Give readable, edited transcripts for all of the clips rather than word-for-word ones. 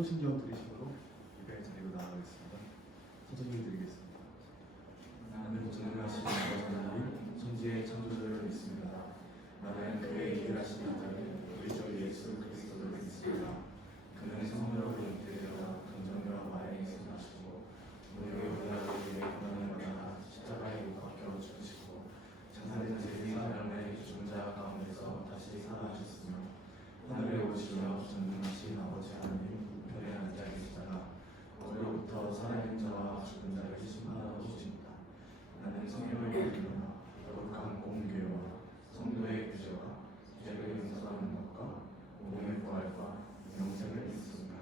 사도신경 들으시므로 예배 자리로 나아가겠습니다. 사도신경 드리겠습니다. 나는 전능하신 아버지 천지의 창조주를 믿습니다. 나는 그의 유일하신 아들 우리 주 예수 그리스도를 믿습니다. 그는 성령으로 잉태되어 동정녀 마리아에 생하시고 우리의 우리나라를 위해 고난을 받아 십자가에 못 박혀 죽으시고 장사된 제 3일째 죽은 자 가운데서 다시 살아나셨으며 하늘에 오시며 전능하신 아버지 하나님 우편에 앉아 계시다가 어디로부터 살아있는 자와 죽은 자를 심판하러 오십니다. 나는 성령을 믿으나 거룩한 공교회와 성도의 구제와 죄를 용서하는 것과 몸의 부활과 영생을 믿습니다.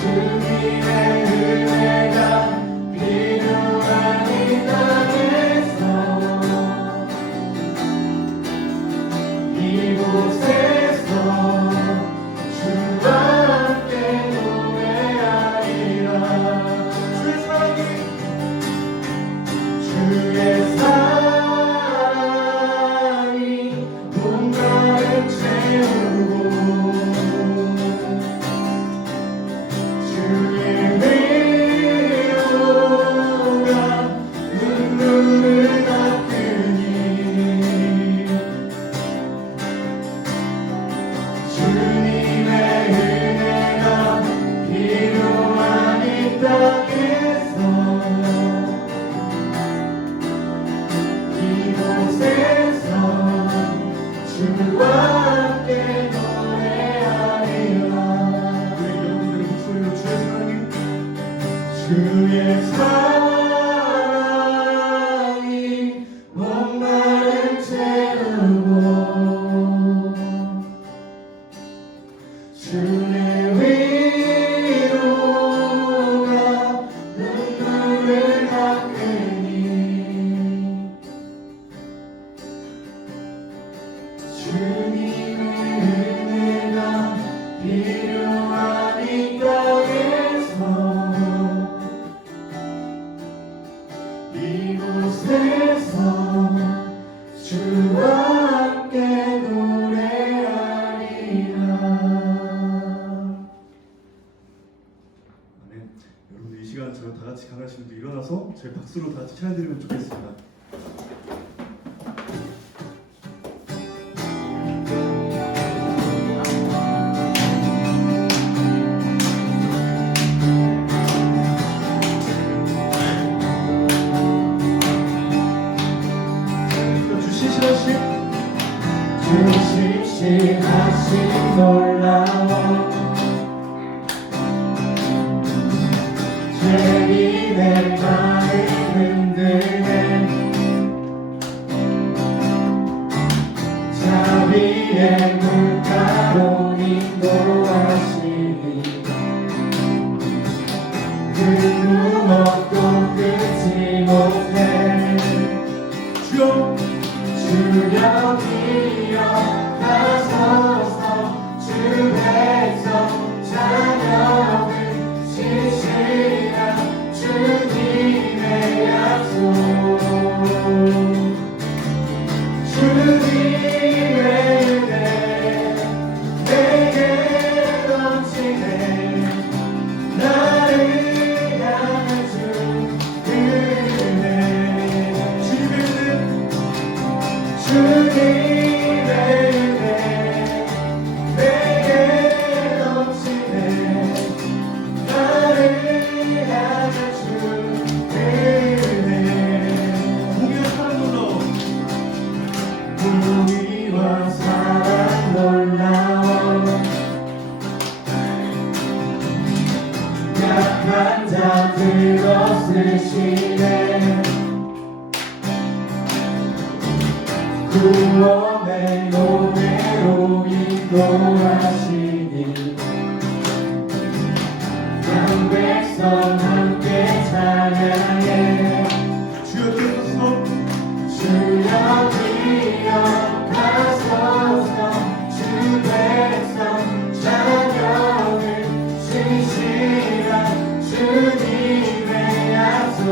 주님의 은혜가 이곳에서 주와 함께 노래하리라. 아멘. 여러분 이 시간 저랑 다 같이 강하신 분들 일어나서 저희 박수로 다 같이 찬양드리면 좋겠습니다. 주시시하신 놀라워 죄인의 마음 흔드네 자비의 물가로 인도하시니 그 무엇도 끊지 못해 주여 주여 가소서 주 백성 자녀들 신실한 주님의 약속 주님의 은혜 내게 넘치네 나를 향한 주 은혜 주님의 은혜 내게 넘치네 나를 향한 주 은혜 공의와 사랑 놀라워 약한 자들어 쓰시네 구원의 노래로 인도하시니 양 백성 함께 찬양해 주여 기억하소서 주 백성 자녀들 신실한 주님의 약속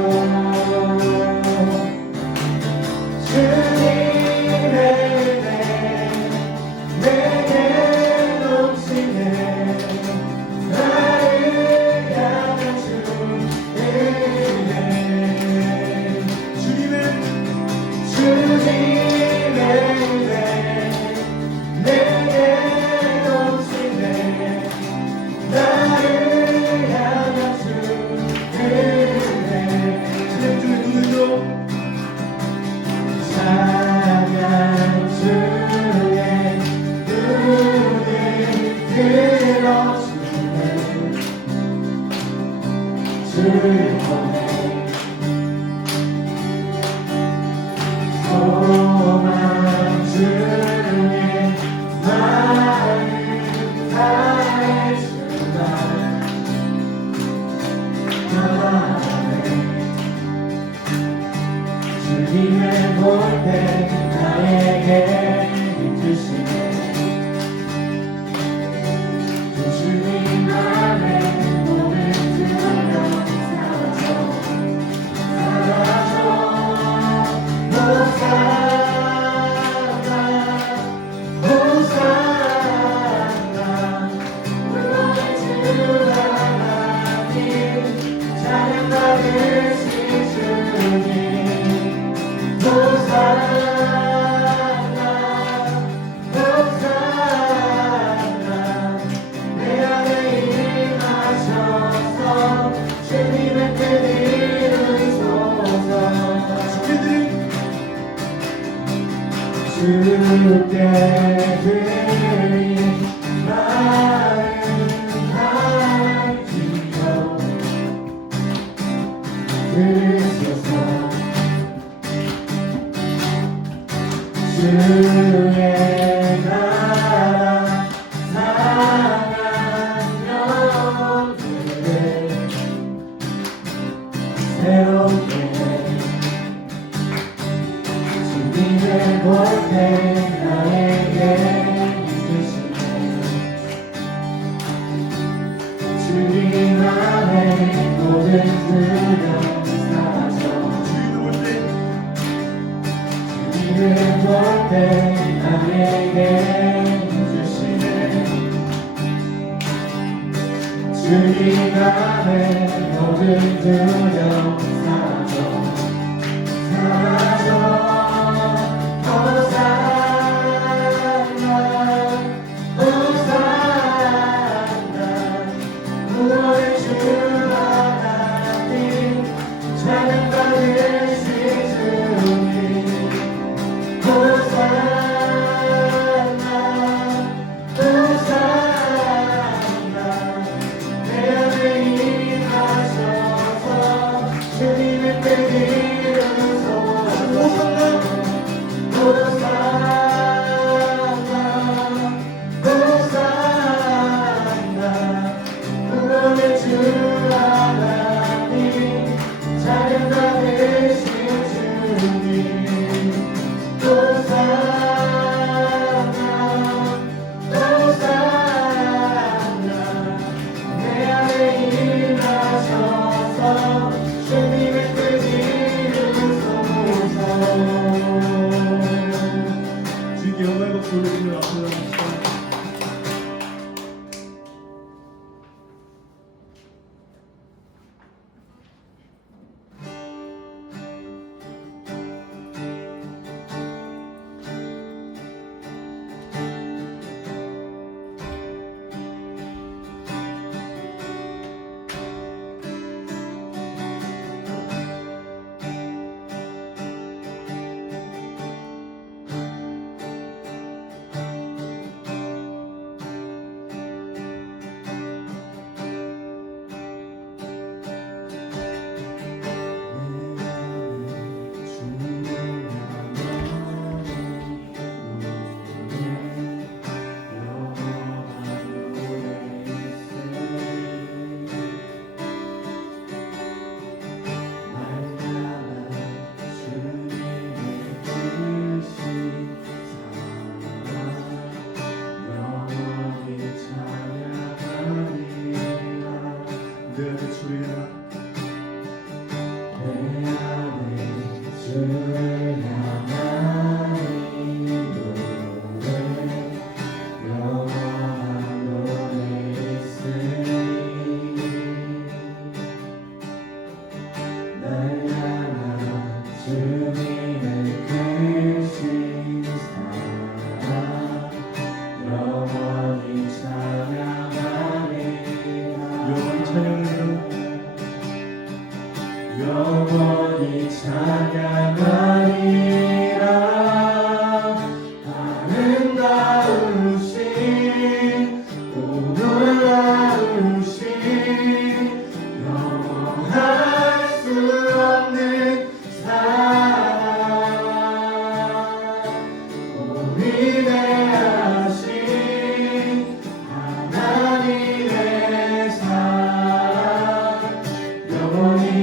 주님의 은혜 내게 넘치네 나를 향한 주 은혜 주님의 은혜 내게 넘치네 나를 향한 주 은혜 찬양 주의 눈을 들어주네 주의 권해 소망 주의 마음 다해주다 주님을 볼 때 나에게 주시네 주님 안에 몸을 들여 사라져 호산나 우리의 주 하나님 찬양 받으신 주님 호산나 내 안에 임하셔서 주님의 뜻 이루소서 주께 드린 마음 하기로 들으소서 주의 나라 상한 영들을 새롭게 주님을 볼 때 나에게 주시네 주님 안에 모든 두려움 사라져 내게 주시네. 주님 안에 모든 두려움 사라져 호산나 호산나 구원의 주 하나님 찬양 받으신 주님 호산나 호산나 내 안에 임하셔서 주님의 뜻 이루소서 호산나 호산나 구원의 주 하나님 찬양 받으신 주님 호산나 호산나 내 안에 임하셔서 주님의 뜻 이루소서. 주님께 영광의 박수 올려주며 앞으로 나갑시다. 내 안에 주의 영원히 찬양하리라. 아름다우신 오 놀라우신 영원할 수 없는 사랑 오 위대하신 하나님의 사랑 영원히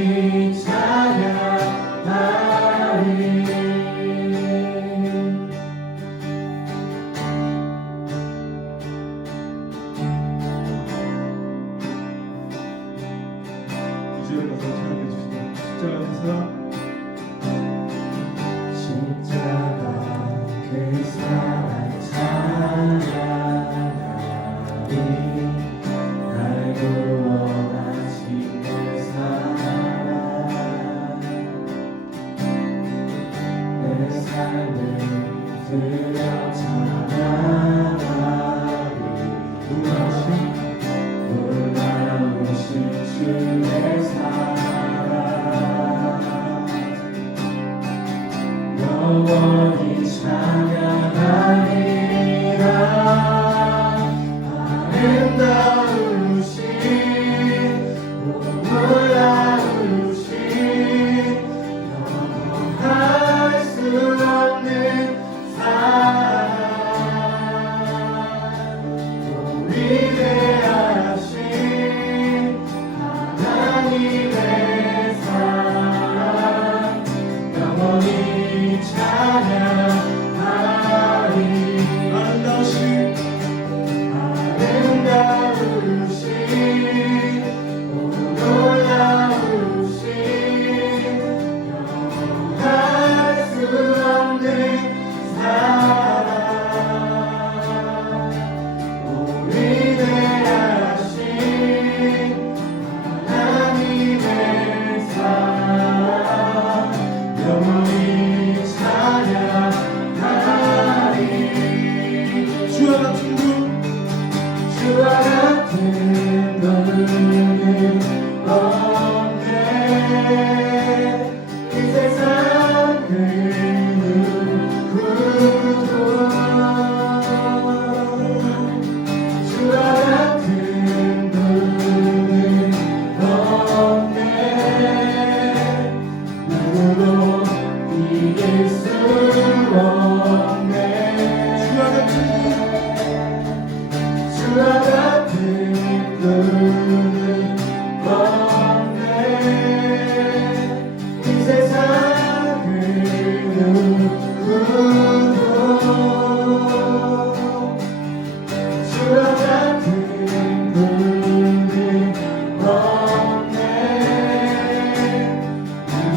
주의 가서 찬양해 주시다. 십자가 그 사랑 찬양하리. 날 구원하신 그 사랑 내 삶을 들여 찬양하리. 놀라우신 주의 사랑 영원히 찬양하리라. 아름다우신 오 놀라우신 영원할 수 없는 사랑 오 위대하신 하나님의 사랑 영원히 찬양하리. 아름다우신 오 놀라우신 영원할 수 없는 사랑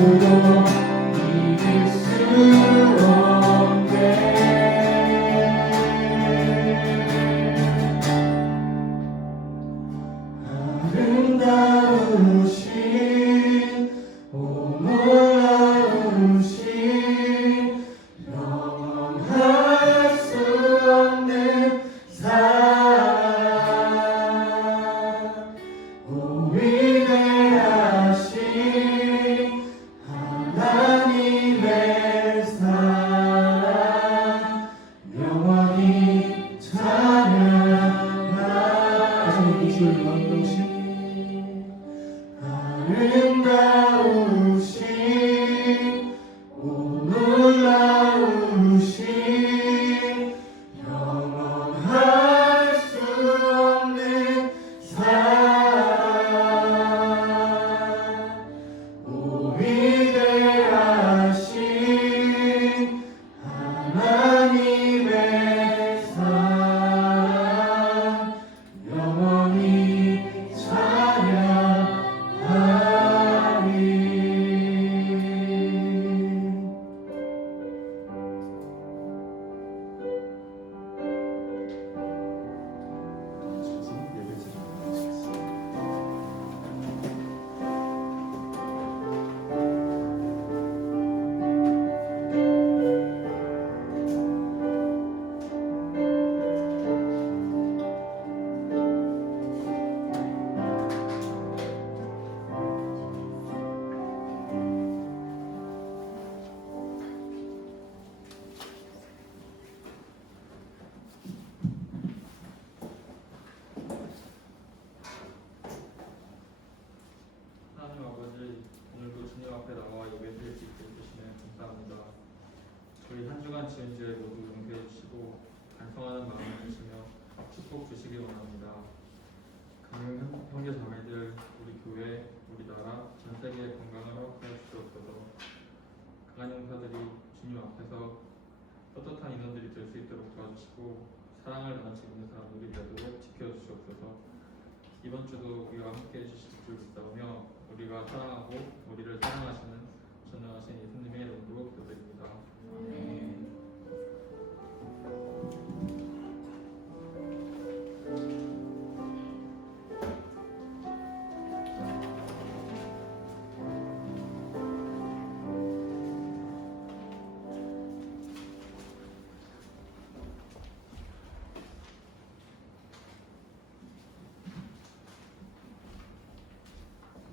아무도 이길 수 없네. 아름다우신 오 놀라우신 영원할 수 없는 사랑 오 위대하신 하나님의 사랑 영원히 찬양하리. 아름다우신 오 놀라우신 영원할 수 없는 사랑 오 위대하신 하나님의 사랑 영원히 찬양하리. 주셔서 예배 드리도록 하겠습니다. 하나님 아버지, 오늘도 주님 앞에 나와 예배드릴 수 있게 해주시면 감사합니다. 저희 한 주간 지은 죄 모두 용서해 주시고 반성하는 마음을 주시며 축복 주시기 원합니다. 강릉 형제 자매들, 우리 교회, 우리나라, 전 세계의 건강을 허락하여 주시옵소서. 강한 용사들이 주님 앞에서 떳떳한 인원들이 될 수 있도록 도와주시고 사랑을 나눠지고 있는 사람들이 되도록 지켜주시옵소서. 이번 주도 우리와 함께 해주실 줄 믿사오며 우리가 사랑하고 우리를 사랑하시는 전능하신 예수님의 이름으로 기도드립니다. 아멘.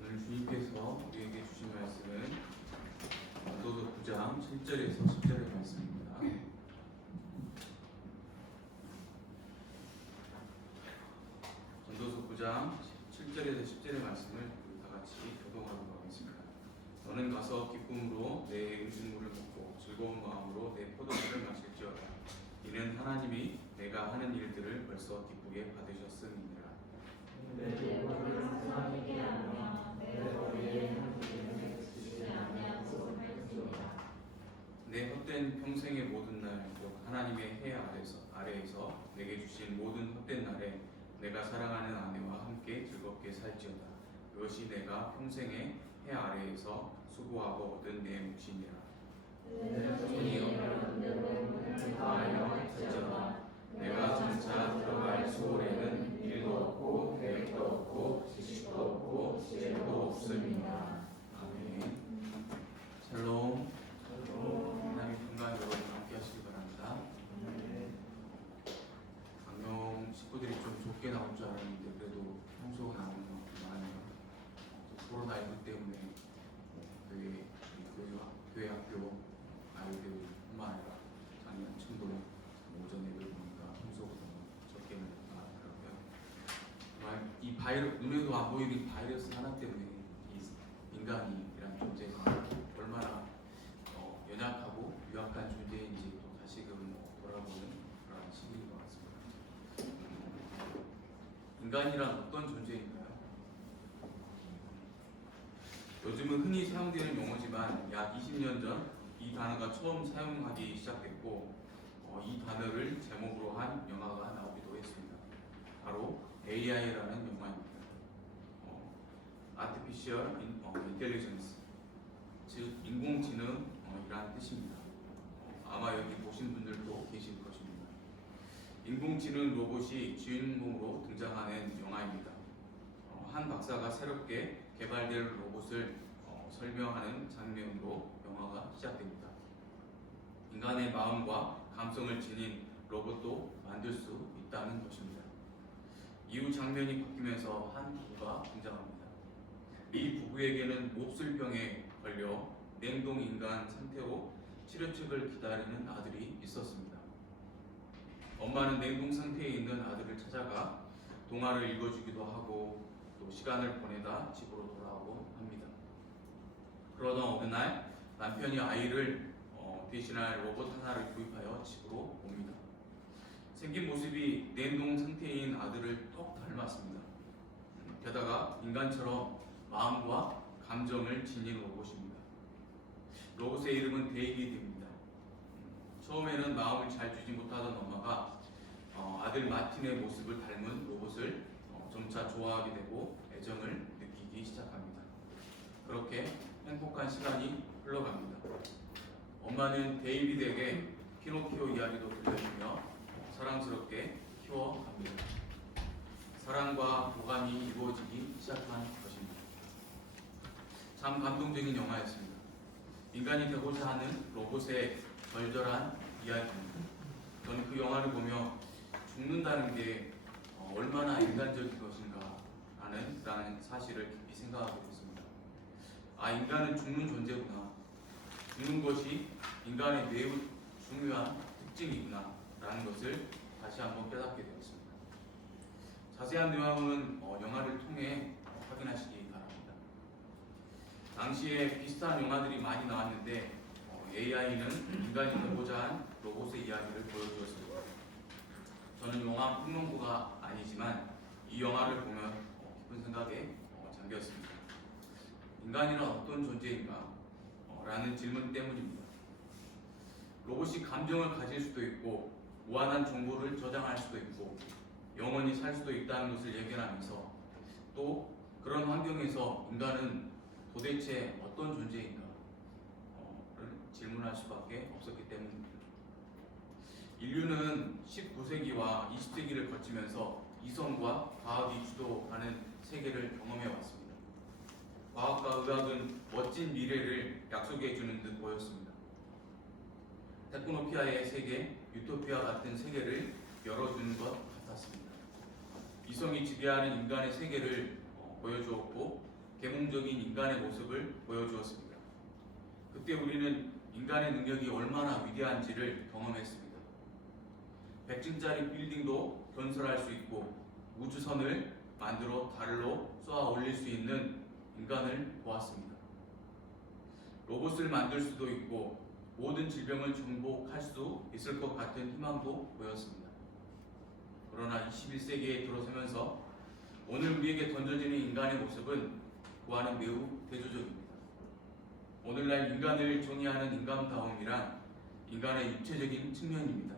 오늘 주님께서 우리에게 주신 말씀은 전도서 9장 7절에서 10절의 말씀입니다. 전도서 9장 7절에서 10절의 말씀을 우리 다 같이 교독하도록 하겠습니다. 너는 가서 기쁨으로 내 음식물을 먹고 즐거운 마음으로 내 포도주를 마실지어다. 이는 하나님이 내가 하는 일들을 벌써 기쁘게 받으셨음이니라. 내 헛된 평생의 모든 날, 곧 하나님의 해 아래에서 내게 주신 모든 헛된 날에 내가 사랑하는 아내와 함께 즐겁게 살지어다. 이것이 내가 평생의 해 아래에서 수고하고 얻은 내 몫이니라. 내가 장차 들어갈 수월에는 일도 없고 계획도 없고 지식도 없고 지혜도 없음이니라. 아멘. 샬롬. 하나님 평강 여러분 함께 하시기 바랍니다. 강령 식구들이 좀 적게 나올 줄 알았는데 그래도 평소 나오는 거 많아요. 코로나19 때문에 교회 학교 아이들뿐만 아니라 작년 층도 오전 예배를 보니까 평소보다 적게 나더라고요. 정말 이 바이러스, 눈에도 안 보이는 이 바이러스 하나 때문에 이 인간이란 존재가 얼마나 연약하고 유약한 존재인지 또 다시금 돌아보는 그런 시기인 것 같습니다. 인간이란 어떤 존재인가요? 요즘은 흔히 사용되는 용어지만 약 20년 전 이 단어가 처음 사용하기 시작됐고 이 단어를 제목으로 한 영화가 나오기도 했습니다. 바로 AI라는 영화입니다. Artificial Intelligence. 즉 인공지능이라는 뜻입니다. 아마 여기 보신 분들도 계실 것입니다. 인공지능 로봇이 주인공으로 등장하는 영화입니다. 한 박사가 새롭게 개발될 로봇을 설명하는 장면으로 영화가 시작됩니다. 인간의 마음과 감성을 지닌 로봇도 만들 수 있다는 것입니다. 이후 장면이 바뀌면서 한 부부가 등장합니다. 이 부부에게는 몹쓸 병에 걸려 냉동 인간 상태로 치료책을 기다리는 아들이 있었습니다. 엄마는 냉동 상태에 있는 아들을 찾아가 동화를 읽어주기도 하고 또 시간을 보내다 집으로 돌아오곤 합니다. 그러던 어느 날 남편이 아이를 대신할 로봇 하나를 구입하여 집으로 옵니다. 생긴 모습이 냉동 상태인 아들을 톡 닮았습니다. 게다가 인간처럼 마음과 감정을 지닌 로봇입니다. 로봇의 이름은 데이비드입니다. 처음에는 마음을 잘 주지 못하던 엄마가 아들 마틴의 모습을 닮은 로봇을 점차 좋아하게 되고 애정을 느끼기 시작합니다. 그렇게 행복한 시간이 흘러갑니다. 엄마는 데이비드에게 피노키오 이야기도 들려주며 사랑스럽게 키워갑니다. 사랑과 교감이 이루어지기 시작한 것입니다. 참 감동적인 영화였습니다. 인간이 되고자 하는 로봇의 절절한 이야기입니다. 저는 그 영화를 보며 죽는다는 게 얼마나 인간적인 것인가 라는 사실을 깊이 생각하게 됐습니다. 인간은 죽는 존재구나. 죽는 것이 인간의 매우 중요한 특징이구나 라는 것을 다시 한번 깨닫게 되었습니다. 자세한 내용은 영화를 통해 확인하시기 바랍니다. 당시에 비슷한 영화들이 많이 나왔는데 AI는 인간이 되고자 한 로봇의 이야기를 보여주었습니다. 저는 영화 평론가가 아니지만 이 영화를 보면 깊은 생각에 잠겼습니다. 인간이란 어떤 존재인가? 라는 질문 때문입니다. 로봇이 감정을 가질 수도 있고 무한한 정보를 저장할 수도 있고 영원히 살 수도 있다는 것을 예견하면서 또 그런 환경에서 인간은 도대체 어떤 존재인가? 질문할 수밖에 없었기 때문입니다. 인류는 19세기와 20세기를 거치면서 이성과 과학이 주도하는 세계를 경험해 왔습니다. 과학과 의학은 멋진 미래를 약속해 주는 듯 보였습니다. 테크노피아의 세계, 유토피아 같은 세계를 열어주는 것 같았습니다. 이성이 지배하는 인간의 세계를 보여주었고 계몽적인 인간의 모습을 보여주었습니다. 그때 우리는 인간의 능력이 얼마나 위대한지를 경험했습니다. 100층짜리 빌딩도 건설할 수 있고 우주선을 만들어 달로 쏘아 올릴 수 있는 인간을 보았습니다. 로봇을 만들 수도 있고 모든 질병을 정복할 수 있을 것 같은 희망도 보였습니다. 그러나 21세기에 들어서면서 오늘 우리에게 던져지는 인간의 모습은 그와는 매우 대조적입니다. 오늘날 인간을 정의하는 인간다움이란 인간의 육체적인 측면입니다.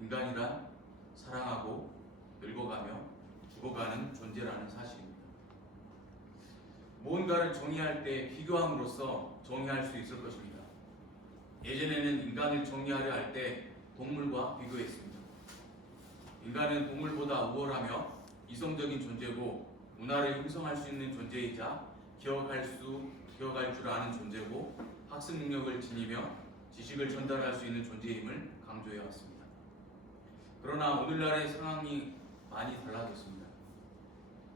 인간이란 사랑하고 늙어가며 죽어가는 존재라는 사실입니다. 무언가를 정의할 때 비교함으로써 정의할 수 있을 것입니다. 예전에는 인간을 정의하려 할 때 동물과 비교했습니다. 인간은 동물보다 우월하며 이성적인 존재고 문화를 형성할 수 있는 존재이자 기억할 줄 아는 존재고 학습 능력을 지니며 지식을 전달할 수 있는 존재임을 강조해 왔습니다. 그러나 오늘날의 상황이 많이 달라졌습니다.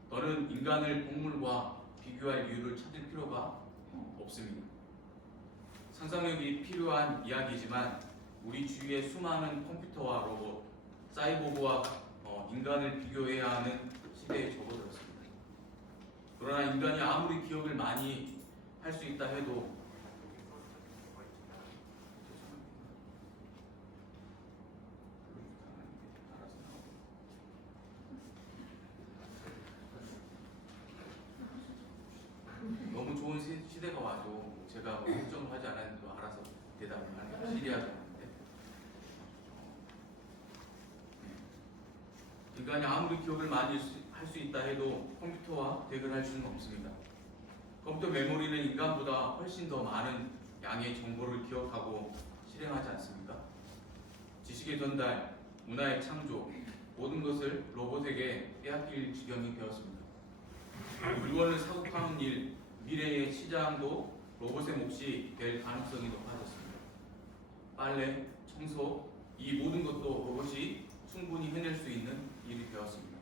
더는 인간을 동물과 비교할 이유를 찾을 필요가 없습니다. 상상력이 필요한 이야기지만 우리 주위의 수많은 컴퓨터와 로봇, 사이보그와 인간을 비교해야 하는 시대에 접어들었습니다. 그러나 인간이 아무리 기억을 많이 할 수 있다 해도 너무 좋은 시대가 와도 제가 걱정을 하지 않았는데도 알아서 대답을 하는 시리아가 있는데 인간이 아무리 기억을 많이 할 수 있다 해도 컴퓨터와 대결할 수는 없습니다. 컴퓨터 메모리는 인간보다 훨씬 더 많은 양의 정보를 기억하고 실행하지 않습니까? 지식의 전달, 문화의 창조, 모든 것을 로봇에게 빼앗길 지경이 되었습니다. 물건을 사고 파는 일, 미래의 시장도 로봇의 몫이 될 가능성이 높아졌습니다. 빨래, 청소, 이 모든 것도 로봇이 충분히 해낼 수 있는 일이 되었습니다.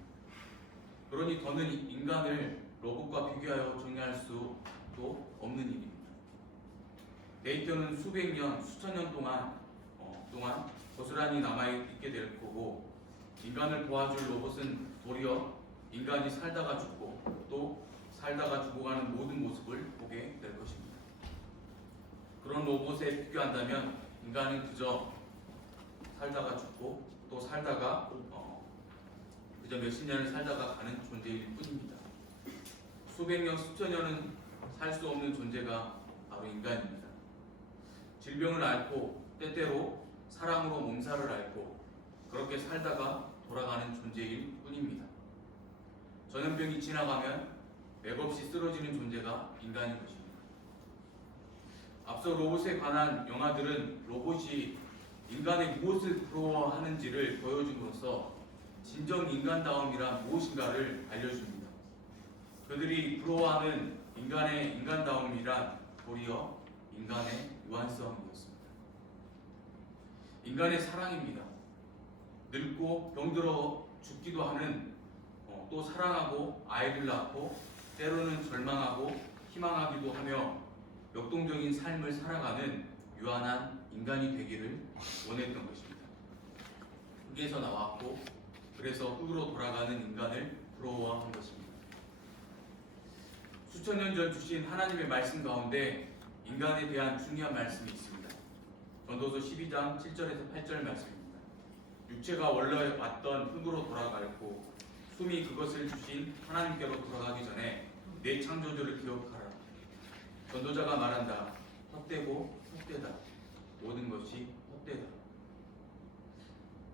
그러니 더는 인간을 로봇과 비교하여 정의할 수도 없는 일입니다. 데이터는 수백 년, 수천 년 동안 고스란히 남아있게 될 거고, 인간을 도와줄 로봇은 도리어 인간이 살다가 죽고 또 살다가 죽어가는 모든 모습을 보게 될 것입니다. 그런 로봇에 비교한다면 인간은 그저 살다가 죽고 또 살다가 그저 몇십 년을 살다가 가는 존재일 뿐입니다. 수백 년, 수천 년은 살 수 없는 존재가 바로 인간입니다. 질병을 앓고 때때로 사랑으로 몸살을 앓고 그렇게 살다가 돌아가는 존재일 뿐입니다. 전염병이 지나가면 맥없이 쓰러지는 존재가 인간인 것입니다. 앞서 로봇에 관한 영화들은 로봇이 인간의 무엇을 부러워하는지를 보여줌으로써 진정 인간다움이란 무엇인가를 알려줍니다. 그들이 부러워하는 인간의 인간다움이란 도리어 인간의 유한성이었습니다. 인간의 사랑입니다. 늙고 병들어 죽기도 하는 또 사랑하고 아이를 낳고 때로는 절망하고 희망하기도 하며 역동적인 삶을 살아가는 유한한 인간이 되기를 원했던 것입니다. 흙에서 나왔고 그래서 흙으로 돌아가는 인간을 부러워한 것입니다. 수천 년 전 주신 하나님의 말씀 가운데 인간에 대한 중요한 말씀이 있습니다. 전도서 12장 7절에서 8절 말씀입니다. 육체가 원래 왔던 흙으로 돌아갈고 숨이 그것을 주신 하나님께로 돌아가기 전에 내 창조주를 기억하라. 전도자가 말한다. 헛되고 헛되다. 모든 것이 헛되다.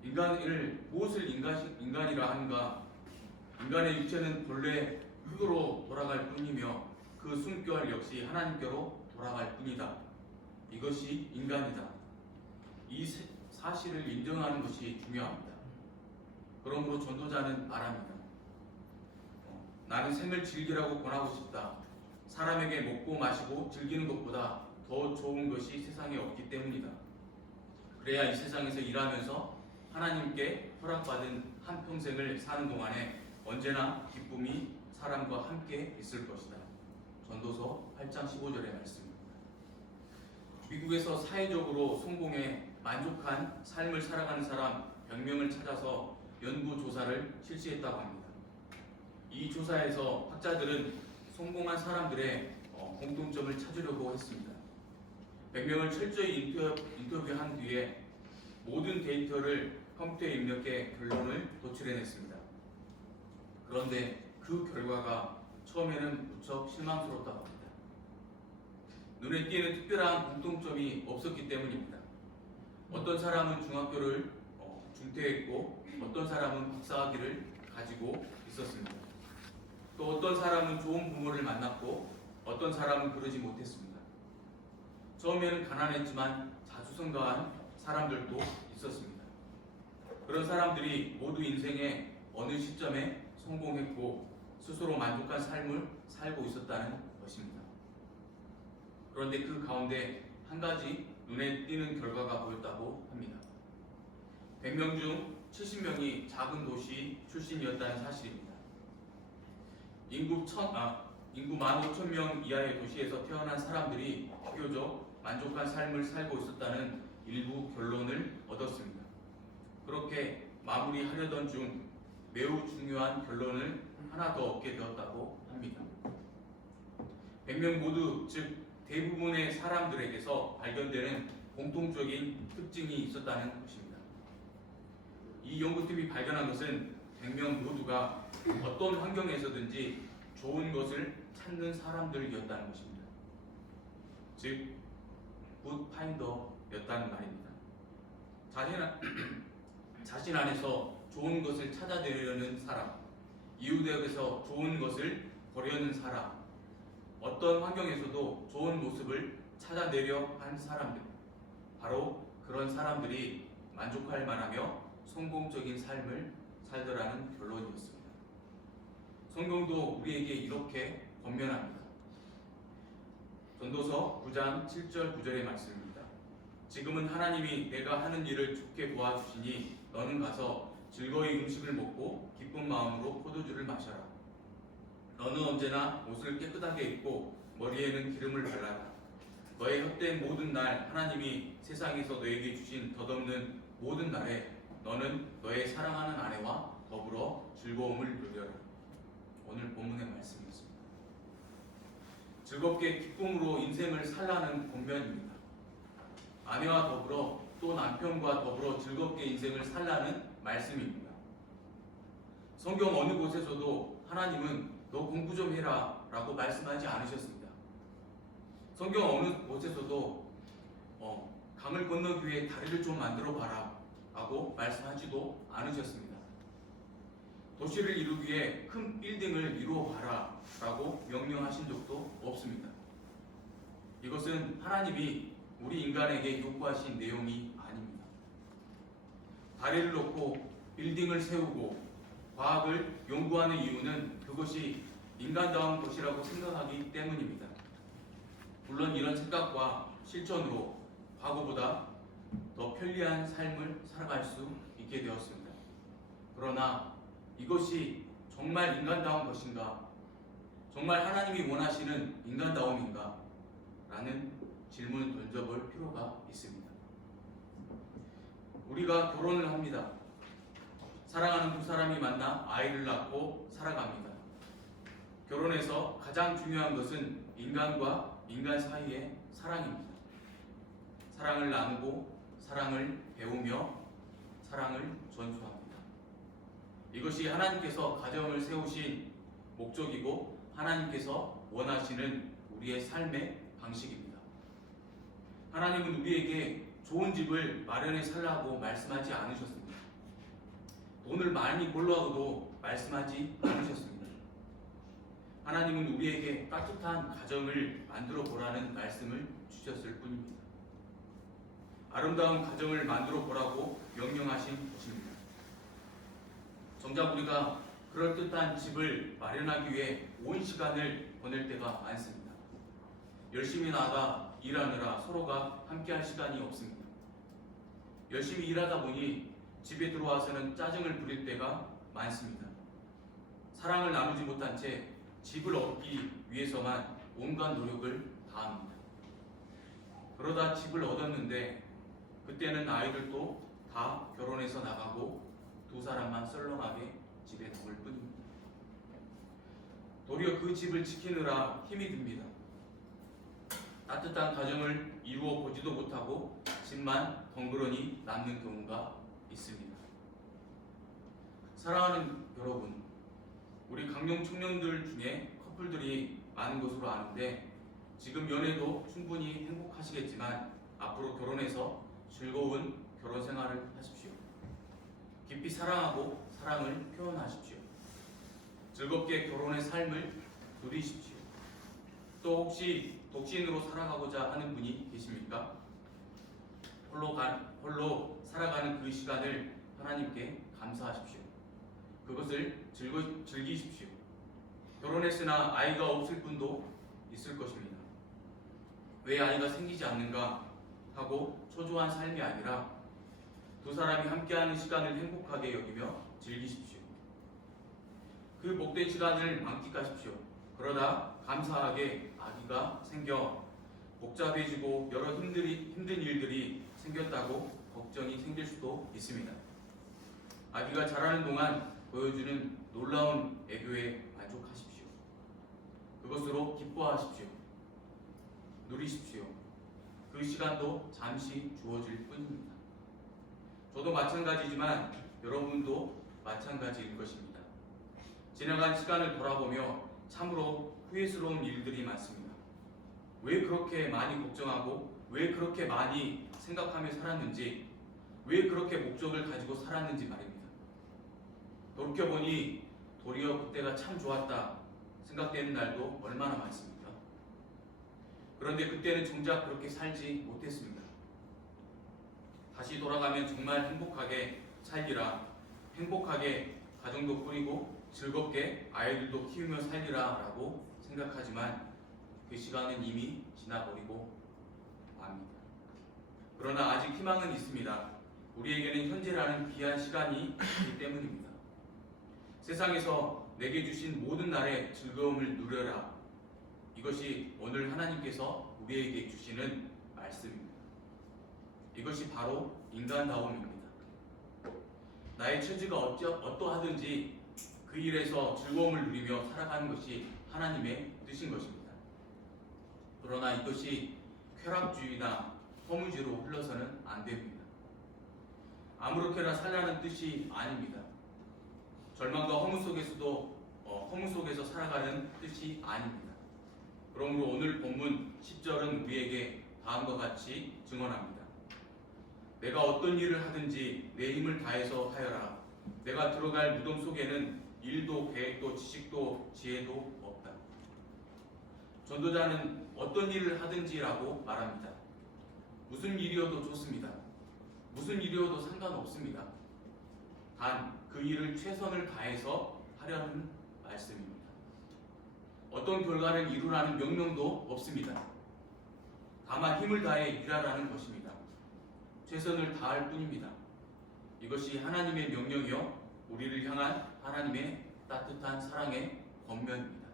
인간을 무엇을 인간이라 하는가? 인간의 육체는 본래 흙으로 돌아갈 뿐이며 그 숨결 역시 하나님께로 돌아갈 뿐이다. 이것이 인간이다. 이 사실을 인정하는 것이 중요합니다. 그러므로 전도자는 말합니다. 나는 생을 즐기라고 권하고 싶다. 사람에게 먹고 마시고 즐기는 것보다 더 좋은 것이 세상에 없기 때문이다. 그래야 이 세상에서 일하면서 하나님께 허락받은 한평생을 사는 동안에 언제나 기쁨이 사람과 함께 있을 것이다. 전도서 8장 15절의 말씀입니다. 미국에서 사회적으로 성공해 만족한 삶을 살아가는 사람 100명을 찾아서 연구조사를 실시했다고 합니다. 이 조사에서 학자들은 성공한 사람들의 공통점을 찾으려고 했습니다. 100명을 철저히 인터뷰한 뒤에 모든 데이터를 컴퓨터에 입력해 결론을 도출해냈습니다. 그런데 그 결과가 처음에는 무척 실망스럽다고 합니다. 눈에 띄는 특별한 공통점이 없었기 때문입니다. 어떤 사람은 중학교를 중퇴했고 어떤 사람은 박사학위를 가지고 있었습니다. 또 어떤 사람은 좋은 부모를 만났고 어떤 사람은 그러지 못했습니다. 처음에는 가난했지만 자수성가한 사람들도 있었습니다. 그런 사람들이 모두 인생의 어느 시점에 성공했고 스스로 만족한 삶을 살고 있었다는 것입니다. 그런데 그 가운데 한 가지 눈에 띄는 결과가 보였다고 합니다. 100명 중 70명이 작은 도시 출신이었다는 사실입니다. 인구 15,000명 이하의 도시에서 태어난 사람들이 비교적 만족한 삶을 살고 있었다는 일부 결론을 얻었습니다. 그렇게 마무리하려던 중 매우 중요한 결론을 하나 더 얻게 되었다고 합니다. 100명 모두, 즉 대부분의 사람들에게서 발견되는 공통적인 특징이 있었다는 것입니다. 이 연구팀이 발견한 것은 100명 모두가 어떤 환경에서든지 좋은 것을 찾는 사람들이었다는 것입니다. 즉, 굿파인더였다는 말입니다. 자신 안에서 좋은 것을 찾아내려는 사람, 이웃에게서 좋은 것을 버려는 사람, 어떤 환경에서도 좋은 모습을 찾아내려 한 사람들, 바로 그런 사람들이 만족할 만하며 성공적인 삶을 살더라는 결론이었습니다. 성경도 우리에게 이렇게 권면합니다. 전도서 9장 7절 9절의 말씀입니다. 지금은 하나님이 내가 하는 일을 좋게 도와주시니 너는 가서 즐거이 음식을 먹고 기쁜 마음으로 포도주를 마셔라. 너는 언제나 옷을 깨끗하게 입고 머리에는 기름을 발라라. 너의 헛된 모든 날 하나님이 세상에서 너에게 주신 덧없는 모든 날에 너는 너의 사랑하는 아내와 더불어 즐거움을 누려라. 오늘 본문의 말씀이었습니다. 즐겁게 기쁨으로 인생을 살라는 권면입니다. 아내와 더불어 또 남편과 더불어 즐겁게 인생을 살라는 말씀입니다. 성경 어느 곳에서도 하나님은 너 공부 좀 해라 라고 말씀하지 않으셨습니다. 성경 어느 곳에서도 강을 건너기 위해 다리를 좀 만들어 봐라 라고 말씀하지도 않으셨습니다. 도시를 이루기 위해 큰 빌딩을 이루어 봐라 라고 명령하신 적도 없습니다. 이것은 하나님이 우리 인간에게 요구하신 내용이 아닙니다. 다리를 놓고 빌딩을 세우고 과학을 연구하는 이유는 그것이 인간다운 것이라고 생각하기 때문입니다. 물론 이런 생각과 실천으로 과거보다 더 편리한 삶을 살아갈 수 있게 되었습니다. 그러나 이것이 정말 인간다운 것인가? 정말 하나님이 원하시는 인간다움인가? 라는 질문을 던져볼 필요가 있습니다. 우리가 결혼을 합니다. 사랑하는 두 사람이 만나 아이를 낳고 살아갑니다. 결혼에서 가장 중요한 것은 인간과 인간 사이의 사랑입니다. 사랑을 나누고 사랑을 배우며 사랑을 전수합니다. 이것이 하나님께서 가정을 세우신 목적이고 하나님께서 원하시는 우리의 삶의 방식입니다. 하나님은 우리에게 좋은 집을 마련해 살라고 말씀하지 않으셨습니다. 돈을 많이 벌라고도 말씀하지 않으셨습니다. 하나님은 우리에게 따뜻한 가정을 만들어 보라는 말씀을 주셨을 뿐입니다. 아름다운 가정을 만들어 보라고 명령하신 것입니다. 정작 우리가 그럴듯한 집을 마련하기 위해 온 시간을 보낼 때가 많습니다. 열심히 나가 일하느라 서로가 함께할 시간이 없습니다. 열심히 일하다 보니 집에 들어와서는 짜증을 부릴 때가 많습니다. 사랑을 나누지 못한 채 집을 얻기 위해서만 온갖 노력을 다합니다. 그러다 집을 얻었는데 그때는 아이들도 다 결혼해서 나가고 두 사람만 썰렁하게 집에 남을 뿐입니다. 도리어 그 집을 지키느라 힘이 듭니다. 따뜻한 가정을 이루어 보지도 못하고 집만 덩그러니 남는 경우가 있습니다. 사랑하는 여러분, 우리 강령 청년들 중에 커플들이 많은 것으로 아는데 지금 연애도 충분히 행복하시겠지만 앞으로 결혼해서 즐거운 결혼 생활을 하십시오. 깊이 사랑하고 사랑을 표현하십시오. 즐겁게 결혼의 삶을 누리십시오. 또 혹시 독신으로 살아가고자 하는 분이 계십니까? 홀로 살아가는 그 시간을 하나님께 감사하십시오. 그것을 즐기십시오. 결혼했으나 아이가 없을 분도 있을 것입니다. 왜 아이가 생기지 않는가 하고 초조한 삶이 아니라 두 사람이 함께하는 시간을 행복하게 여기며 즐기십시오. 그 복된 시간을 만끽하십시오. 그러다 감사하게 아기가 생겨 복잡해지고 여러 힘든 일들이 생겼다고 걱정이 생길 수도 있습니다. 아기가 자라는 동안 보여주는 놀라운 애교에 만족하십시오. 그것으로 기뻐하십시오. 누리십시오. 그 시간도 잠시 주어질 뿐입니다. 저도 마찬가지지만 여러분도 마찬가지일 것입니다. 지나간 시간을 돌아보며 참으로 후회스러운 일들이 많습니다. 왜 그렇게 많이 걱정하고 왜 그렇게 많이 생각하며 살았는지, 왜 그렇게 목적을 가지고 살았는지 말입니다. 돌이켜보니 도리어 그때가 참 좋았다 생각되는 날도 얼마나 많습니까? 그런데 그때는 정작 그렇게 살지 못했습니다. 다시 돌아가면 정말 행복하게 살기라, 행복하게 가정도 꾸리고 즐겁게 아이들도 키우며 살리라 라고 생각하지만 그 시간은 이미 지나버리고 맙니다. 그러나 아직 희망은 있습니다. 우리에게는 현재라는 귀한 시간이 있기 때문입니다. 세상에서 내게 주신 모든 날의 즐거움을 누려라. 이것이 오늘 하나님께서 우리에게 주시는 말씀입니다. 이것이 바로 인간다움입니다. 나의 처지가 어떠하든지 그 일에서 즐거움을 누리며 살아가는 것이 하나님의 뜻인 것입니다. 그러나 이것이 쾌락주의나 허무주의로 흘러서는 안 됩니다. 아무렇게나 살라는 뜻이 아닙니다. 절망과 허무 속에서 살아가는 뜻이 아닙니다. 그러므로 오늘 본문 10절은 우리에게 다음과 같이 증언합니다. 내가 어떤 일을 하든지 내 힘을 다해서 하여라. 내가 들어갈 무덤 속에는 일도 계획도 지식도 지혜도 없다. 전도자는 어떤 일을 하든지라고 말합니다. 무슨 일이어도 좋습니다. 무슨 일이어도 상관없습니다. 단 그 일을 최선을 다해서 하려는 말씀입니다. 어떤 결과를 이루라는 명령도 없습니다. 다만 힘을 다해 일하라는 것입니다. 최선을 다할 뿐입니다. 이것이 하나님의 명령이요 우리를 향한 하나님의 따뜻한 사랑의 권면입니다.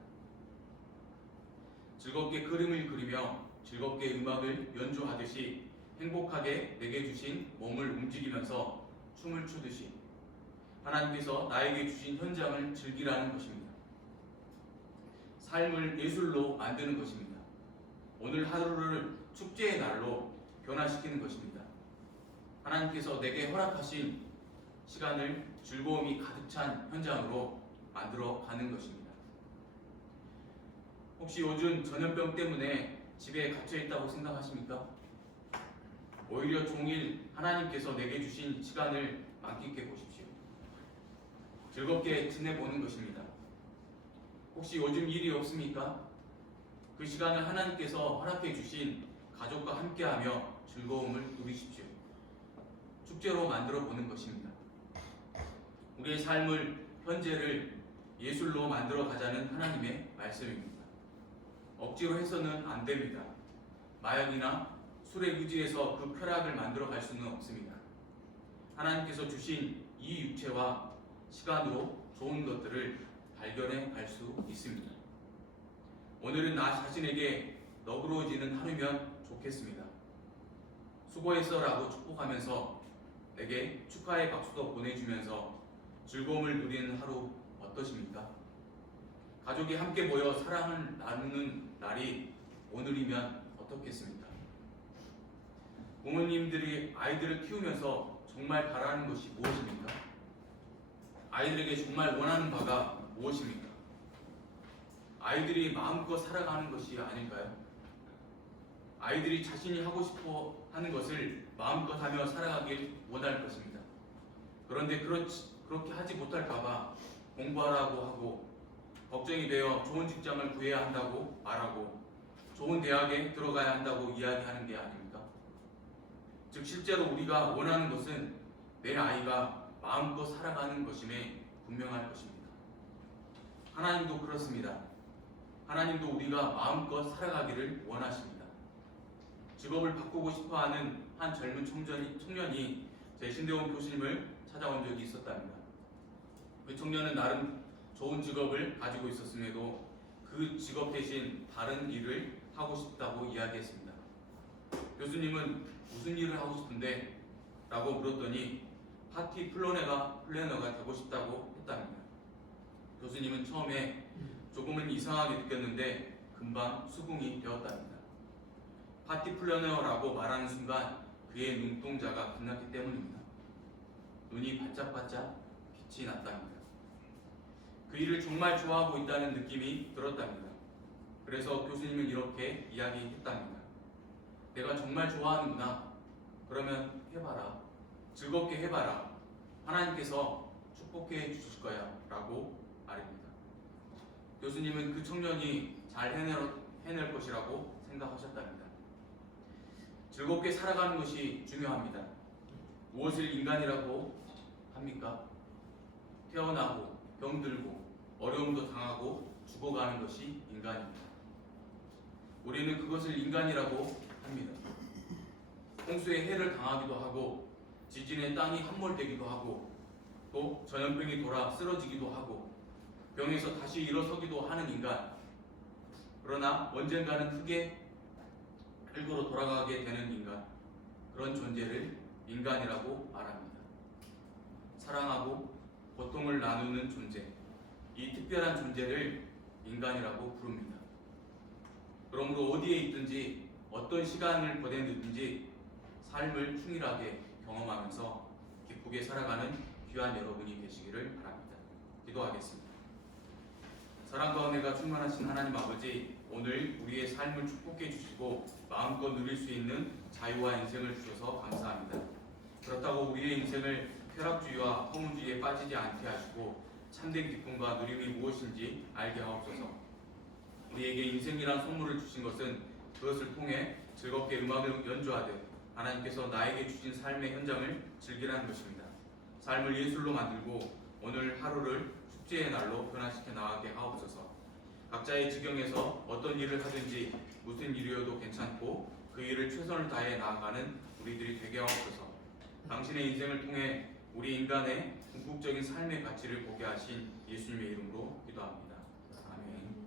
즐겁게 그림을 그리며 즐겁게 음악을 연주하듯이 행복하게 내게 주신 몸을 움직이면서 춤을 추듯이 하나님께서 나에게 주신 현장을 즐기라는 것입니다. 삶을 예술로 만드는 것입니다. 오늘 하루를 축제의 날로 변화시키는 것입니다. 하나님께서 내게 허락하신 시간을 즐거움이 가득 찬 현장으로 만들어 가는 것입니다. 혹시 요즘 전염병 때문에 집에 갇혀 있다고 생각하십니까? 오히려 종일 하나님께서 내게 주신 시간을 만끽해 보십시오. 즐겁게 지내보는 것입니다. 혹시 요즘 일이 없습니까? 그 시간을 하나님께서 허락해 주신 가족과 함께하며 즐거움을 누리십시오. 축제로 만들어 보는 것입니다. 우리의 삶을, 현재를 예술로 만들어 가자는 하나님의 말씀입니다. 억지로 해서는 안 됩니다. 마약이나 술에 의지해서 그 쾌락을 만들어 갈 수는 없습니다. 하나님께서 주신 이 육체와 시간으로 좋은 것들을 발견해 갈 수 있습니다. 오늘은 나 자신에게 너그러워지는 하루면 좋겠습니다. 수고했어 라고 축복하면서 내게 축하의 박수도 보내주면서 즐거움을 누리는 하루 어떠십니까? 가족이 함께 모여 사랑을 나누는 날이 오늘이면 어떻겠습니까? 부모님들이 아이들을 키우면서 정말 바라는 것이 무엇입니까? 아이들에게 정말 원하는 바가 무엇입니까? 아이들이 마음껏 살아가는 것이 아닐까요? 아이들이 자신이 하고 싶어 하는 것을 마음껏 하며 살아가길 원할 것입니다. 그런데 그렇게 하지 못할까봐 공부하라고 하고 걱정이 되어 좋은 직장을 구해야 한다고 말하고 좋은 대학에 들어가야 한다고 이야기하는 게 아닙니까? 즉 실제로 우리가 원하는 것은 내 아이가 마음껏 살아가는 것임에 분명할 것입니다. 하나님도 그렇습니다. 하나님도 우리가 마음껏 살아가기를 원하십니다. 직업을 바꾸고 싶어하는 한 젊은 청년이 제 신대원 교수님을 찾아온 적이 있었답니다. 그 청년은 나름 좋은 직업을 가지고 있었음에도 그 직업 대신 다른 일을 하고 싶다고 이야기했습니다. 교수님은 무슨 일을 하고 싶은데? 라고 물었더니 파티 플래너가 되고 싶다고 했답니다. 교수님은 처음에 조금은 이상하게 느꼈는데 금방 수긍이 되었답니다. 파티 플래너라고 말하는 순간 그의 눈동자가 빛났기 때문입니다. 눈이 반짝반짝 빛이 났답니다. 그 일을 정말 좋아하고 있다는 느낌이 들었답니다. 그래서 교수님은 이렇게 이야기했답니다. 내가 정말 좋아하는구나. 그러면 해봐라. 즐겁게 해봐라. 하나님께서 축복해 주실 거야. 라고 말입니다. 교수님은 그 청년이 잘 해낼 것이라고 생각하셨답니다. 즐겁게 살아가는 것이 중요합니다. 무엇을 인간이라고 합니까? 태어나고 병들고 어려움도 당하고 죽어가는 것이 인간입니다. 우리는 그것을 인간이라고 합니다. 홍수에 해를 당하기도 하고 지진에 땅이 함몰되기도 하고 또 전염병이 돌아 쓰러지기도 하고 병에서 다시 일어서기도 하는 인간. 그러나 언젠가는 흙의 흙으로 돌아가게 되는 인간. 그런 존재를 인간이라고 말합니다. 사랑하고 고통을 나누는 존재. 이 특별한 존재를 인간이라고 부릅니다. 그러므로 어디에 있든지 어떤 시간을 보내든지 삶을 충실하게 경험하면서 기쁘게 살아가는 귀한 여러분이 되시기를 바랍니다. 기도하겠습니다. 사랑과 은혜가 충만하신 하나님 아버지, 오늘 우리의 삶을 축복해 주시고 마음껏 누릴 수 있는 자유와 인생을 주셔서 감사합니다. 그렇다고 우리의 인생을 쾌락주의와 허무주의에 빠지지 않게 하시고 참된 기쁨과 누림이 무엇인지 알게 하옵소서. 우리에게 인생이란 선물을 주신 것은 그것을 통해 즐겁게 음악을 연주하듯 하나님께서 나에게 주신 삶의 현장을 즐기라는 것입니다. 삶을 예술로 만들고 오늘 하루를 축제의 날로 변화시켜 나가게 하옵소서. 각자의 지경에서 어떤 일을 하든지 무슨 일이어도 괜찮고 그 일을 최선을 다해 나아가는 우리들이 되게 하옵소서. 당신의 인생을 통해 우리 인간의 궁극적인 삶의 가치를 보게 하신 예수님의 이름으로 기도합니다. 아멘.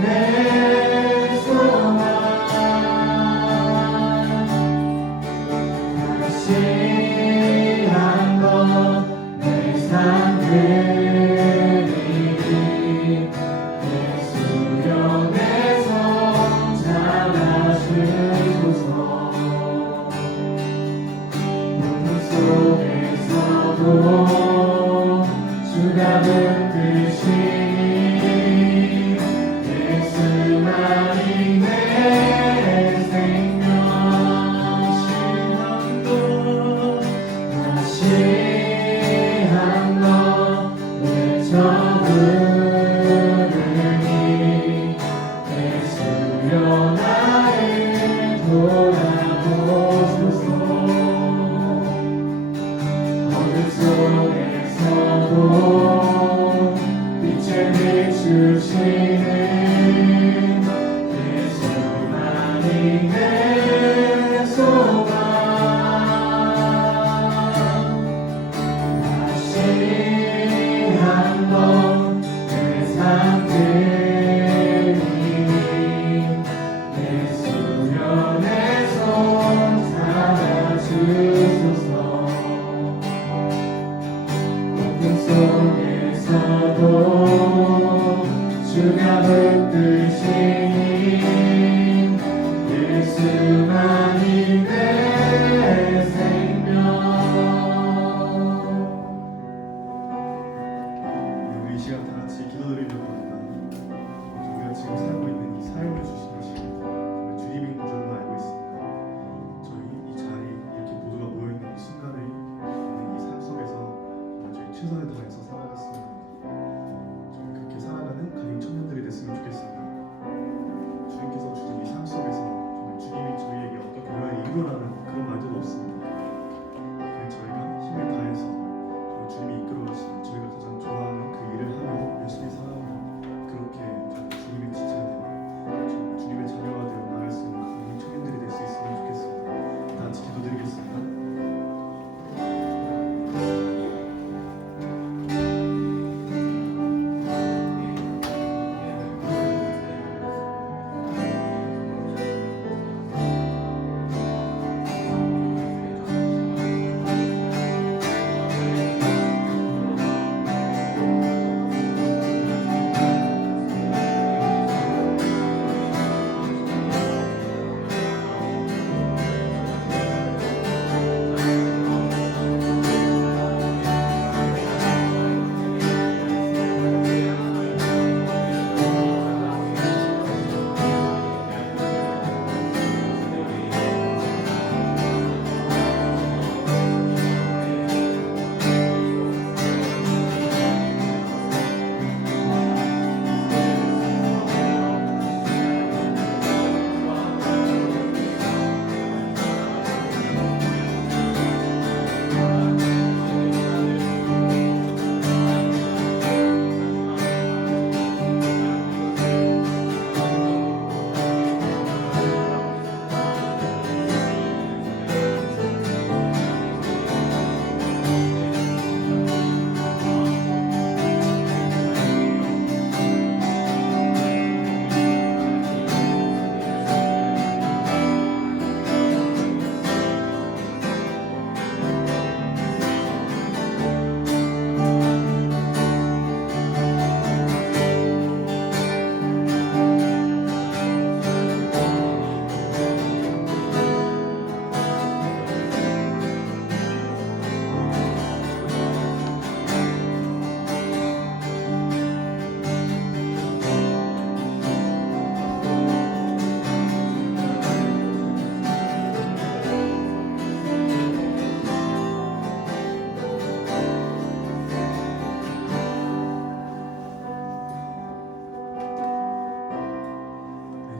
내 소망 다시 한번 내 삶 드리리 예수여 내 손 잡아주소서 고통 속에서도 주가 붙드시니 예수만이 내 생명 신앙도 다시 한번 외쳐 부르니 예수여 나를 돌아보소서 어둠 속에서도 빛을 비추시는 예수만이 내 소망 다시 한번 내 삶 드리니 예수여 내 손 잡아주소서 고통 속에서도 주가 붙드시니 예수만이 내 생명. 우리 이 시간 다 같이 기도드리려고 합니다. 우리가 지금 살고 있는 이 삶을 주신 것이 정말 주님인 줄로 알고 있습니다. 저희 이 자리 이렇게 모두가 모여 있는 이 순간을 있는 이 삶 속에서 정말 저희 최선을 다해서 살아갔으면 합니다. 저희 그렇게 살아가는 가인 청년들이 됐으면 좋겠습니다. 주님께서 주신 이 삶 속에서 정말 주님이 저희에게 어떤 결과를 이루라는 그런 말들도 없습니다. 그냥 저희가 힘을 다해서 정말 주님이 이끌어 가시는 저희가 가장 좋아하는 그 일을 하며 열심히 살아가며 그렇게 주님의 지체가 되는 주님의 자녀가 되어 나갈 수 있는 그런 청년들이 될 수 있으면 좋겠습니다. 다 같이 기도드리겠습니다.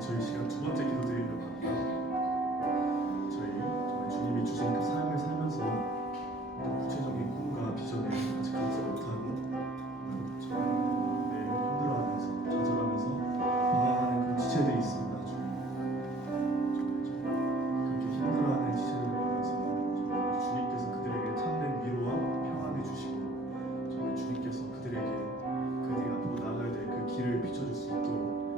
저희 시간 두 번째 기도드리려고 합니다. 저희 정말 주님이 주신 그 삶을 살면서 구체적인 꿈과 비전을 아직 갖지 못하고 매일 힘들어하면서 좌절하면서 방황하는 그런 지체들이 있습니다. 그렇게 힘들어하는 지체들을 보면서 주님께서 그들에게 참된 위로와 평안을 주시고 정말 주님께서 그들에게 그들이 앞으로 나아가야 될 그 길을 비춰줄 수 있도록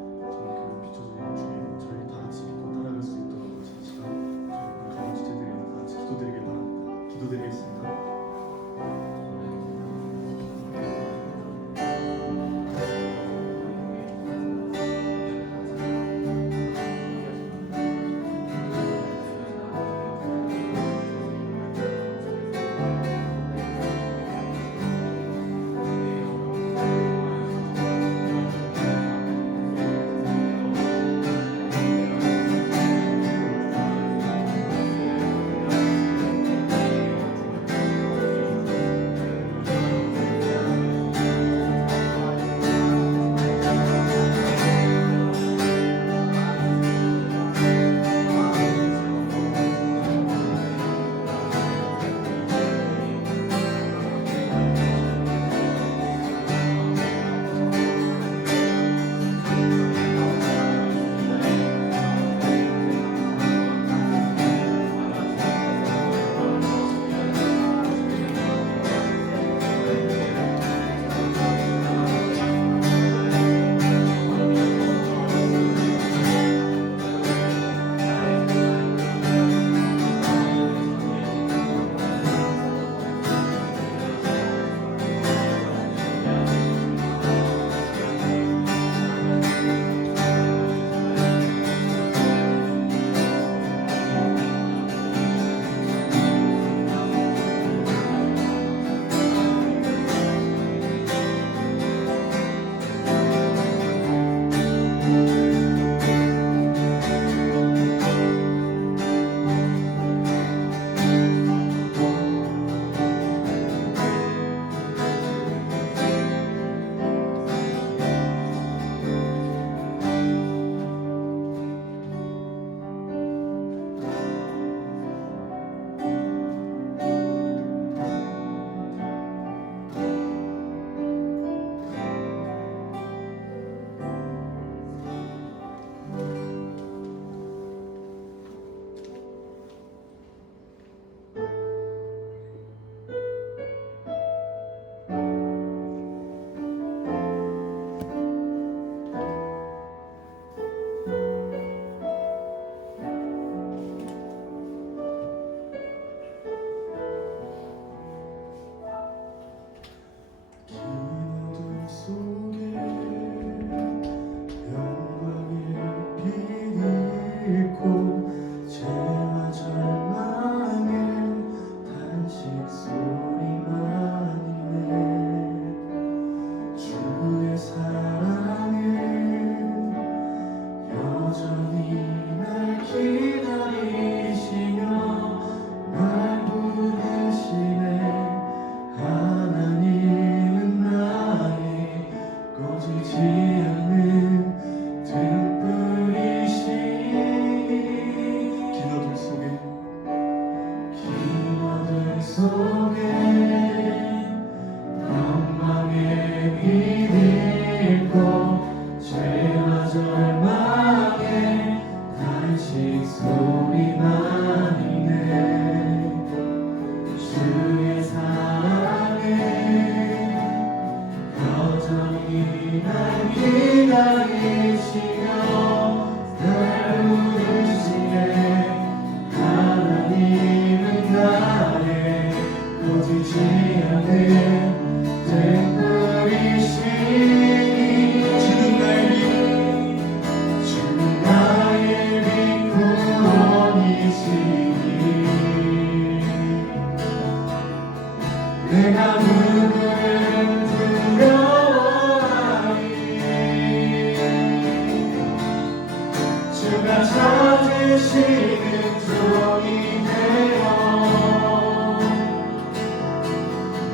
찾으시는 종이 되어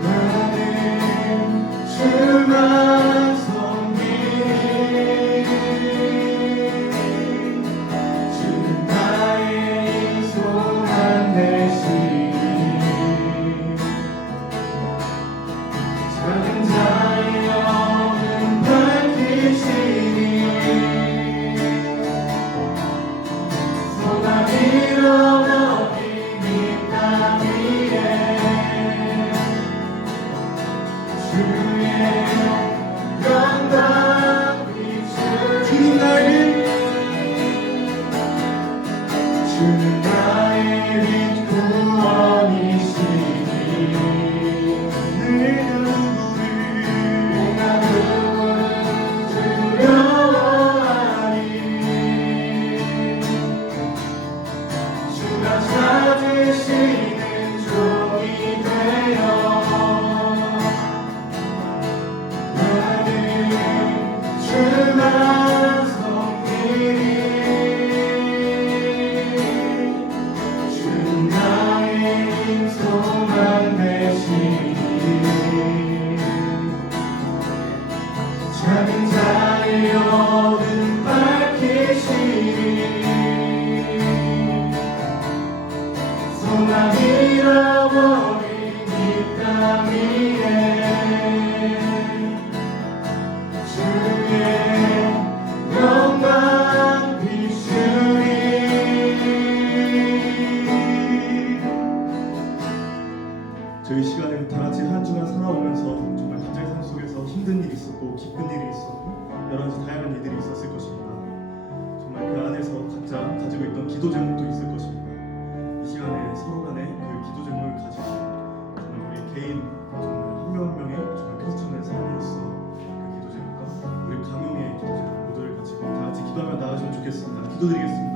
나는 주만 섬기리. 주는 나의 소망 되시니 작은 자의 영은 밝히시니 소망 잃어버린 이 땅 위에 주의 영광 비추니 주님 나의 주는 나의 빛 구원이시니 내가 누구를 두려워하리. 주가 찾으시는 종이 되어 나는 주만 섬기리. 주는 나의 소망 되시니 작은 자의 영은 밝히시니 소망 잃어버린 이 땅 위에 주의 영광 비추리. 저희 시간에 다 같이 한 주간 살아오면서 정말 각자의 삶 속에서 힘든 일이 있었고 기쁜 일이 있었고 여러 가지 다양한 일들이 있었을 것입니다. 정말 그 안에서 각자 가지고 있던 기도 제목도 있을 것입니다. 이 시간에 서로 간에 그 기도 제목을 가지고 정말 우리 개인 정말 한 명 한 명의 정말 크리스천의 삶으로서 그 기도 제목과 우리 가명의 기도 제목 모두를 가지고 다 같이 기도하며 나아가시면 좋겠습니다. 기도드리겠습니다.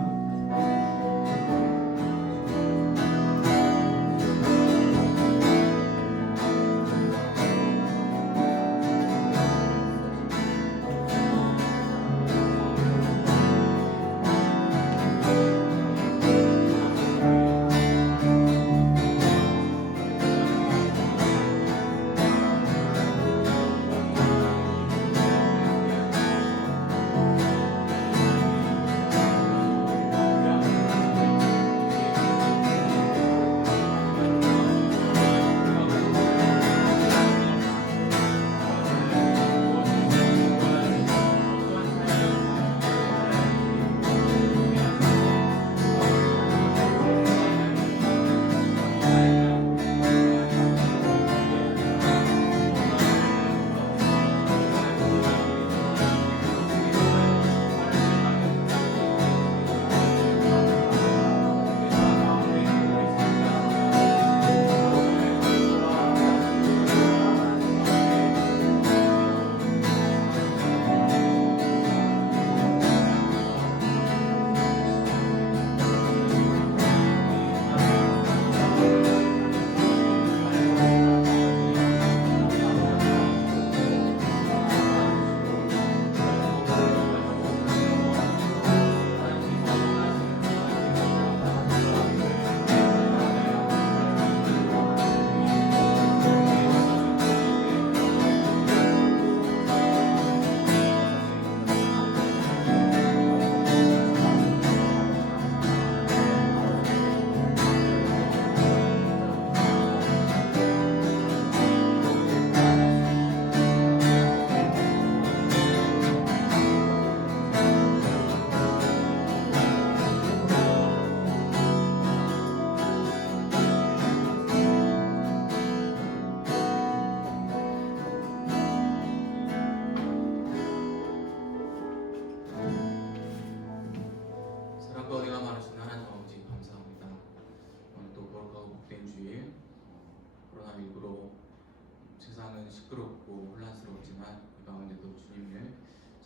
세상은 시끄럽고 혼란스럽지만 그 가운데도 주님을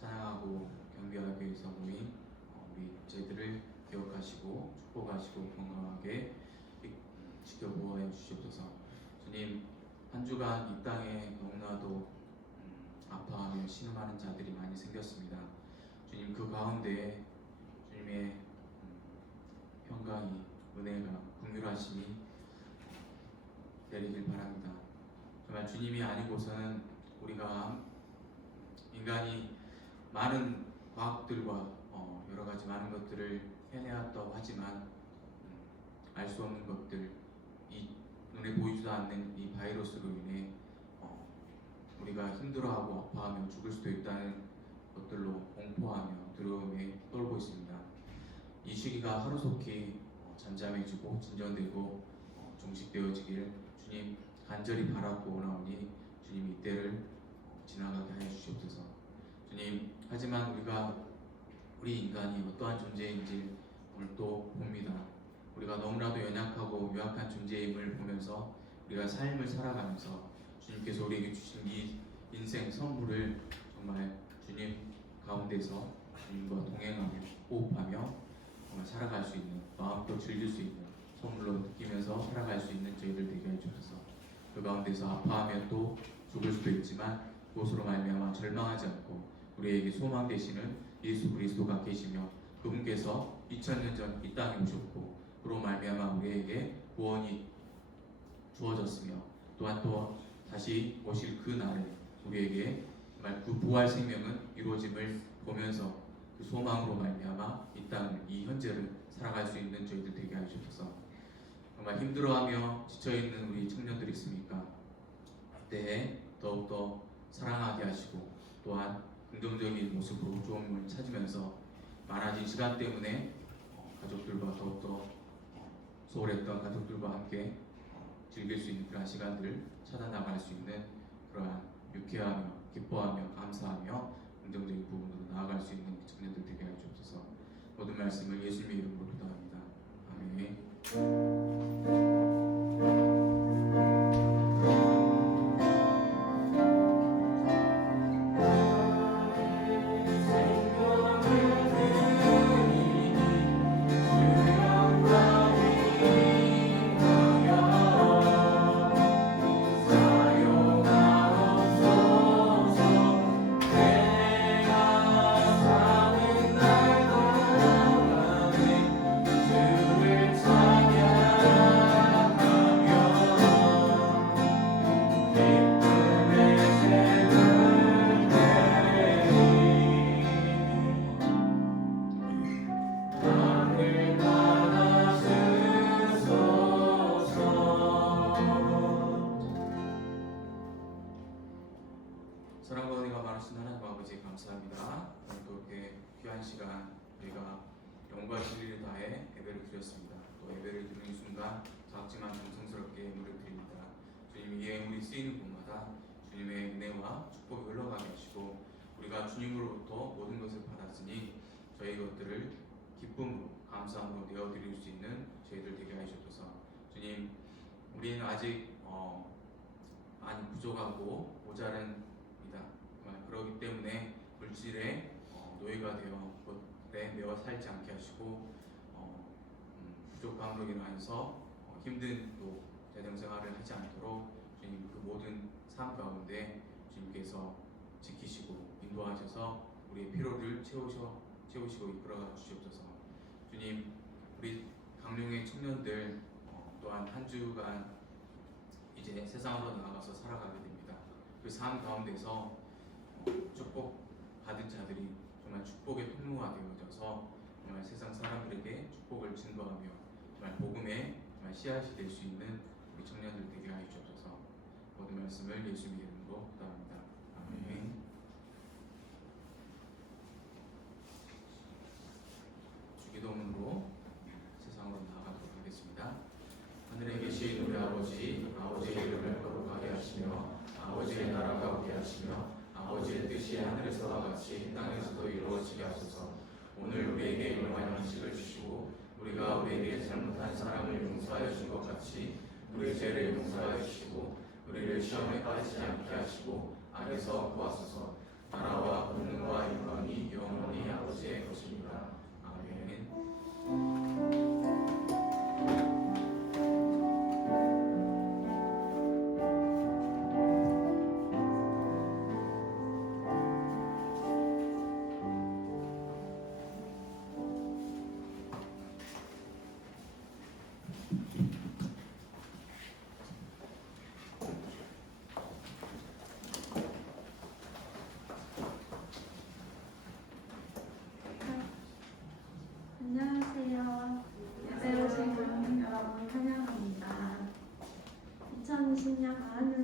찬양하고 경배하기 위해서 모인 우리 저희들을 기억하시고 축복하시고 건강하게 지켜보아 주시옵소서. 주님, 한 주간 이 땅에 너무나도 아파하며 신음하는 자들이 많이 생겼습니다. 주님, 그 가운데 주님의 사랑과 이 은혜가 긍휼하심이 내리길 바랍니다. 정말 주님이 아니고서는 우리가 인간이 많은 과학들과 여러 가지 많은 것들을 해내었다고 하지만 알 수 없는 것들, 이 눈에 보이지도 않는 이 바이러스로 인해 우리가 힘들어하고 아파하며 죽을 수도 있다는 것들로 공포하며 두려움에 떨고 있습니다. 이 시기가 하루속히 잠잠해지고 진전되고 종식되어지길 주님 간절히 바라고 오나오니 주님 이때를 지나가게 하여 주시옵소서. 주님, 하지만 우리 인간이 어떠한 존재인지 오늘 또 봅니다. 우리가 너무나도 연약하고 유약한 존재임을 보면서 우리가 삶을 살아가면서 주님께서 우리에게 주신 이 인생 선물을 정말 주님 가운데서 주님과 동행하며 호흡하며 정말 살아갈 수 있는, 마음도 즐길 수 있는 선물로 느끼면서 살아갈 수 있는 저희들 되게 해주셔서 그 가운데서 아파하며 또 죽을 수도 있지만 그것으로 말미암아 절망하지 않고 우리에게 소망 되시는 예수 그리스도가 계시며 그분께서 2000년 전 이 땅에 오셨고 그로 말미암아 우리에게 구원이 주어졌으며 또한 또 다시 오실 그 날에 우리에게 정말 그 부활 생명은 이루어짐을 보면서 그 소망으로 말미암아 이 땅을, 이 현재를 살아갈 수 있는 저희들 되게 하셔서 정말 힘들어하며 지쳐있는 우리 청년들이 있으니까 그때에 더욱더 사랑하게 하시고 또한 긍정적인 모습으로 좋음을 찾으면서 많아진 시간 때문에 가족들과 더욱더 소홀했던 가족들과 함께 즐길 수 있는 그러한 시간들을 찾아 나갈 수 있는 그러한 유쾌하며 기뻐하며 감사하며 긍정적인 부분으로 나아갈 수 있는 청년들 되게 하여 주옵소서. 모든 말씀을 예수님의 이름으로 기도합니다. 아멘. 사랑과 은혜가 많으신 하나님 아버지 감사합니다. 오늘 또 이렇게 귀한 시간 저희가 영과 진리를 다해 예배를 드렸습니다. 또 예배를 드리는 이 순간 작지만 정성스럽게 예물을 드립니다. 주님, 이 예물이 쓰이는 곳마다 주님의 은혜와 축복이 흘러가게 하시고 우리가 주님으로부터 모든 것을 받았으니 저희 것들을 기쁨으로 감사함으로 내어드릴 수 있는 저희들 되게 하셔서 주님, 우리는 아직 많이 부족하고 모자른 그렇기 때문에 물질의 노예가 되어 것에 매어 살지 않게 하시고 부족함으로 인하여서 힘든 또 재정생활을 하지 않도록 주님 그 모든 삶 가운데 주님께서 지키시고 인도하셔서 우리의 필요를 채우시고 이끌어 주시옵소서. 주님, 우리 강릉의 청년들 또한 한 주간 이제 세상으로 나아가서 살아가게 됩니다. 그 삶 가운데서 축복 받은 자들이 정말 축복의 통로가 되어져서 정말 세상 사람들에게 축복을 증거하며 정말 복음의 정말 씨앗이 될 수 있는 우리 청년들 되게 하여 주옵소서. 모든 말씀을 예수님의 이름으로 기도합니다. 아멘. 주기도문으로 세상으로 나아가도록 하겠습니다. 하늘에 계신 우리 아버지, 아버지의 이름을 거룩하게 하시며 아버지의 나라가 오게 하시며 아버지의 뜻이 하늘에서와 같이 땅에서도 이루어지게 하소서. 오늘 우리에게 일용할 양식을 주시고 우리가 우리에게 잘못한 사람을 용서하여 준 것 같이 우리 죄를 용서하여 주시고 우리를 시험에 빠지지 않게 하시고 악에서 구하소서. 나라와 권능과 영광이 영원히 아버지의 것입니다. 아멘.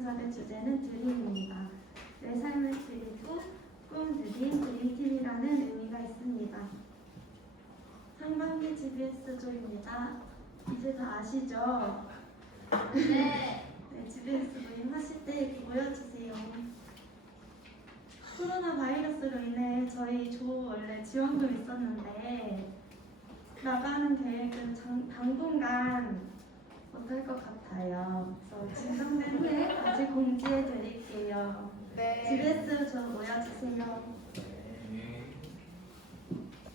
봉사의 주제는 드림입니다. 내 삶을 드리고 꿈 드림팀이라는 의미가 있습니다. 상반기 GBS조입니다. 이제 다 아시죠? 네, GBS 모임 하실 때 모여주세요. 코로나 바이러스로 인해 저희 조 원래 지원금 있었는데 나가는 계획은 당분간 못할 것 같아요. 그래서 진정된 후에 다시 공지해 드릴게요. GBS 조 모여주세요.